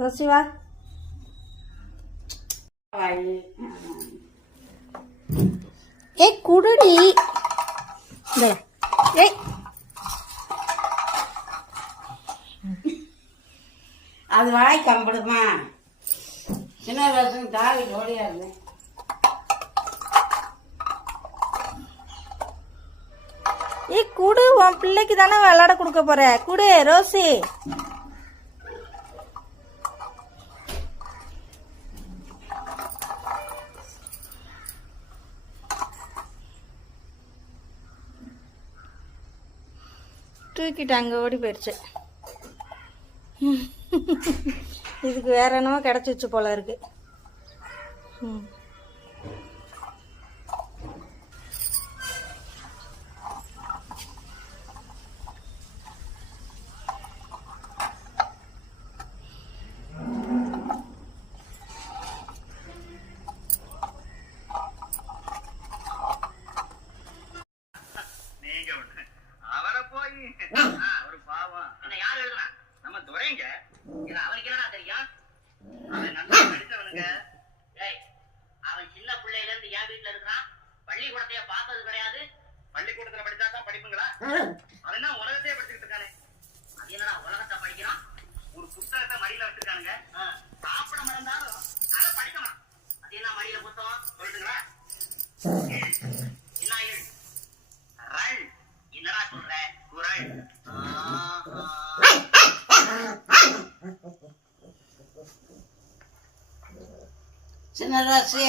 ரோசிவா ஏய் குடுடி ஏய் அது வாய் கம்பிடுமா சின்ன வயசு தாவி ஓடியா இருந்தேன் ஏய் குடு உன் பிள்ளைக்கு தானே விளையாட கொடுக்க போற குடு ரோசி தூக்கிட்டு அங்கே ஓடி போயிடுச்சு இதுக்கு வேற என்னமோ கிடச்சிச்சு போல இருக்குது ம். துரைங்க இது அவனுக்கு என்னடா தெரியும்? அவன் நல்லா படிச்சவனுங்க. ஏய் அவன் சின்ன பிள்ளையில இருந்து என் வீட்டுல இருக்கிறான். பள்ளிக்கூடத்தைய பார்த்தது கிடையாது. பள்ளிக்கூடத்துல படிச்சா தான் படிப்புங்களா? அவன் என்ன உலகத்தையே படிச்சுக்கிட்டு இருக்கானே. அது என்னடா உலகத்தை படிக்கிறான்? ஒரு புத்தகத்தை மடியில வச்சிருக்கானுங்க. சாப்பிட மறந்தாலும் அதை படிக்கணும். அது என்ன மடியில புத்தகம்? சொல்லுங்களா சின்ன ராசி